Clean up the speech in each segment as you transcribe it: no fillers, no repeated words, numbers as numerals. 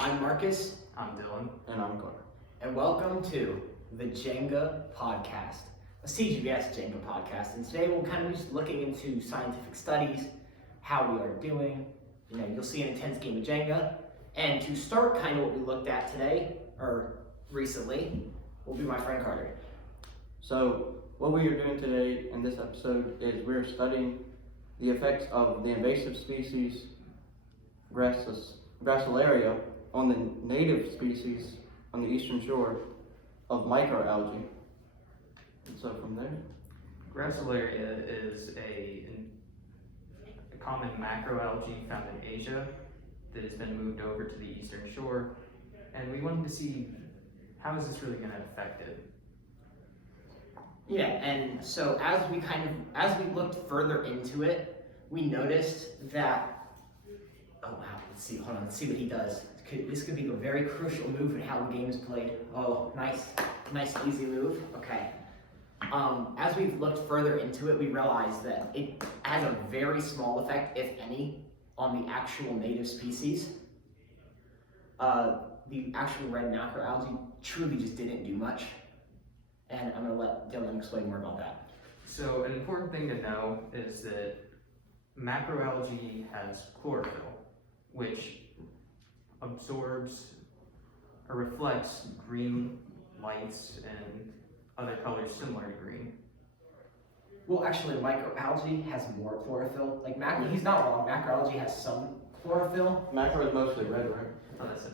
I'm Marcus, I'm Dylan. And I'm Carter. and welcome to the Jenga Podcast, a CGBS Jenga podcast. And today we'll kind of just looking into scientific studies, how we are doing. You'll see an intense game of Jenga. And to start kind of what we looked at today, or recently, will be my friend Carter. So, what we are doing today in this episode is we're studying the effects of the invasive species Gracilaria on the native species on the eastern shore of microalgae. And so from there, Gracilaria is a common macroalgae found in Asia that has been moved over to the eastern shore, and we wanted to see how is this really going to affect it. Yeah, and so as we looked further into it, we noticed that, oh wow, let's see what he does. This could be a very crucial move in how the game is played. Oh, nice, easy move, okay. As we've looked further into it, we realized that it has a very small effect, if any, on the actual native species. The actual red macroalgae truly just didn't do much. And I'm going to let Dylan explain more about that. So an important thing to know is that macroalgae has chlorophyll, which absorbs or reflects green lights and other colors similar to green. Well, actually, microalgae has more chlorophyll. Like he's not wrong. Macroalgae has some chlorophyll. macro is mostly red, right? Oh, that's it.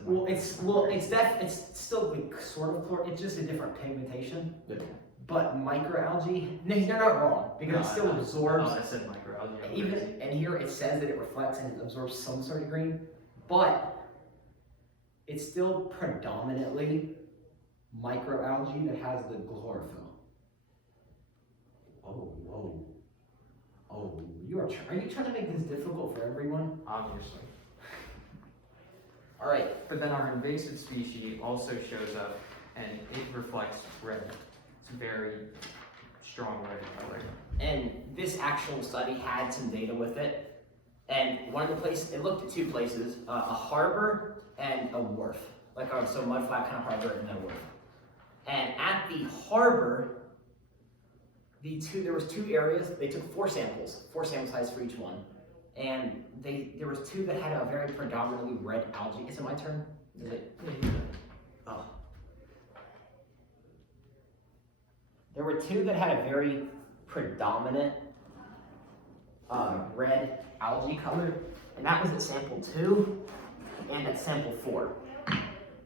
It's still like sort of chlorophyll. It's just a different pigmentation. Yeah. But microalgae, no, you're not wrong because it still absorbs. Oh, I said microalgae. Even and here it says that it reflects and it absorbs some sort of green, but it's still predominantly microalgae that has the chlorophyll. Oh! Are you trying to make this difficult for everyone? Obviously. All right. But then our invasive species also shows up and it reflects red. It's a very strong red color. And this actual study had some data with it. And one of the places, it looked at two places, a harbor and a wharf. So mudflat kind of harbor and then a wharf. And at the harbor, there was two areas. They took four sample sizes for each one. And there was two that had a very predominantly red algae. Is it my turn? Is it? Oh. There were two that had a very predominant red algae color, and that was at sample 2 and at sample 4.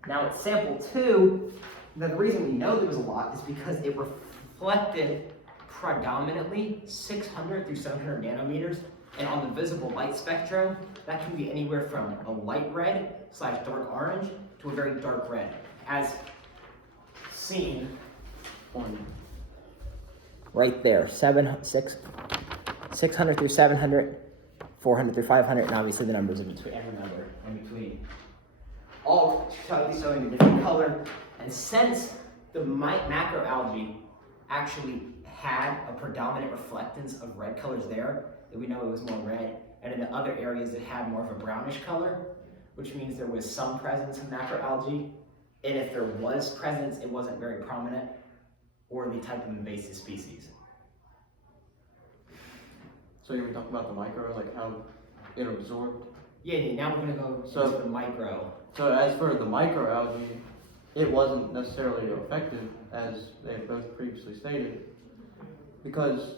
Now at sample 2, the reason we know there was a lot is because it reflected predominantly 600 through 700 nanometers, and on the visible light spectrum, that can be anywhere from a light red / dark orange to a very dark red, as seen on right there, 600 through 700, 400 through 500, and obviously the numbers in between, every number in between. All showing a different color. And since the macroalgae actually had a predominant reflectance of red colors there, that we know it was more red, and in the other areas it had more of a brownish color, which means there was some presence of macroalgae, and if there was presence, it wasn't very prominent, or the type of invasive species. So you were talking about the micro, like how it absorbed? Yeah, now we're going to go into the micro. So as for the microalgae, it wasn't necessarily effective, as they had both previously stated, because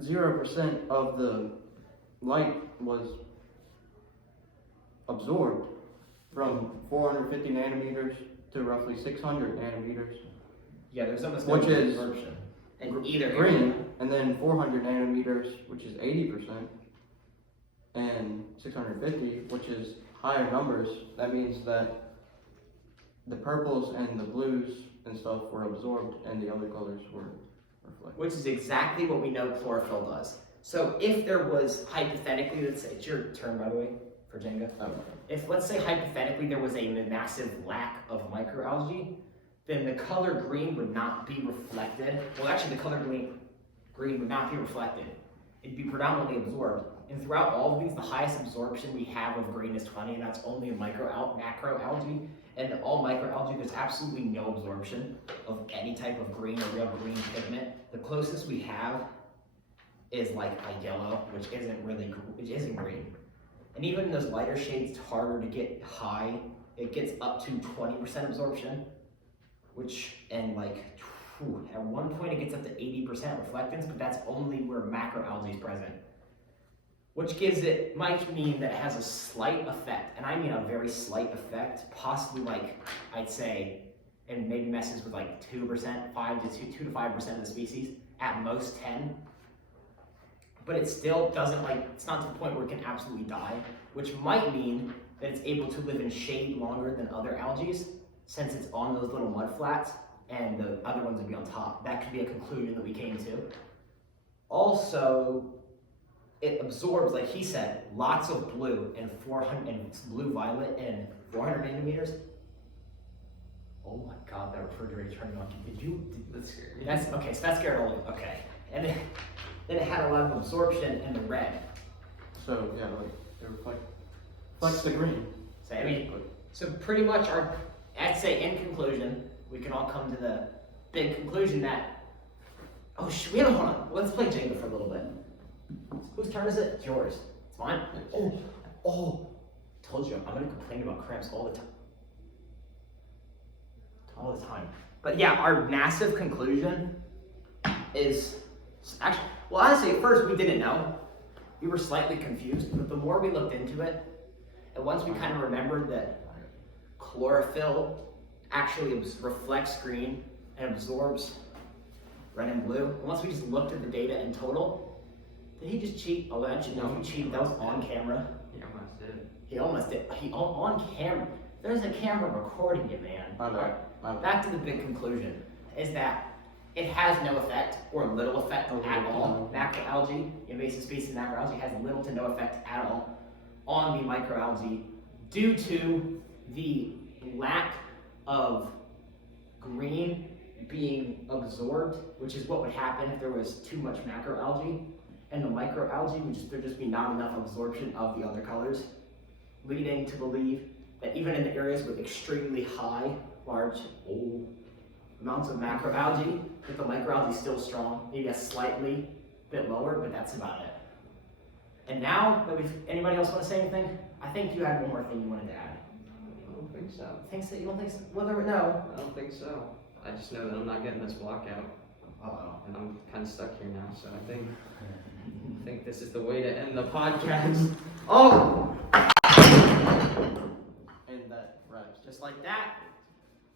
0% of the light was absorbed from 450 nanometers to roughly 600 nanometers. Yeah, there's almost Which is absorption. And either green, and then 400 nanometers, which is 80%, and 650, which is higher numbers. That means that the purples and the blues and stuff were absorbed, and the other colors were reflected. Which is exactly what we know chlorophyll does. So if there was, hypothetically, let's say, it's your turn by the way, for Jenga. If, let's say, hypothetically, there was a massive lack of microalgae, then the color green would not be reflected. Well, actually, the color green would not be reflected. It'd be predominantly absorbed, And throughout all of these, the highest absorption we have of green is 20, and that's only in macroalgae. And all microalgae, there's absolutely no absorption of any type of green or real green pigment. The closest we have is like a yellow, which isn't green. And even in those lighter shades, it's harder to get high. It gets up to 20% absorption, and at one point it gets up to 80% reflectance, but that's only where macroalgae is present. Which might mean that it has a slight effect, and I mean a very slight effect, possibly I'd say, and maybe messes with 2%, 2 to 5% of the species, at most 10. But it still doesn't it's not to the point where it can absolutely die, which might mean that it's able to live in shade longer than other algae, since it's on those little mud flats, and the other ones would be on top. That could be a conclusion that we came to. Also, it absorbs, like he said, lots of blue and blue-violet and 400 nanometers. Oh my God, that refrigerator turned on. That's scary. So that scared Oli. Okay. And then it had a lot of absorption in the red. So yeah, it reflects the green. So pretty much I'd say in conclusion, we can all come to the big conclusion that, hold on, let's play Jenga for a little bit. Whose turn is it? It's yours. It's mine? Told you, I'm gonna complain about cramps all the time. But yeah, our massive conclusion is, honestly, at first we didn't know. We were slightly confused, but the more we looked into it, and once we kind of remembered that chlorophyll actually reflects green and absorbs red and blue, and once we just looked at the data in total, did he just cheat? Oh, actually, no, he cheated. That was on camera. He almost did. On camera. There's a camera recording you, man. I know. Back to the big conclusion, is that it has no effect, or little effect at all. Macroalgae, invasive species macroalgae, has little to no effect at all on the microalgae due to the lack of green being absorbed, which is what would happen if there was too much macroalgae. And the microalgae, there'd just be not enough absorption of the other colors, leading to believe that even in the areas with extremely high, large, amounts of macroalgae, that the microalgae is still strong, maybe a slightly bit lower, but that's about it. And now that anybody else want to say anything? I think you had one more thing you wanted to add. I don't think so. You don't think so? Well, no. I don't think so. I just know that I'm not getting this block out. And I'm kind of stuck here now, so I think this is the way to end the podcast. And that wraps. Just like that,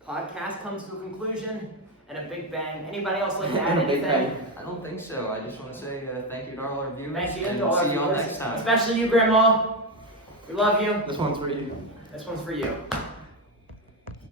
podcast comes to a conclusion and a big bang. Anybody else like to add anything? I don't think so. I just want to say thank you to all our viewers. Thank you and to all our see y'all viewers, next time. especially you, Grandma. We love you. This one's for you. This one's for you.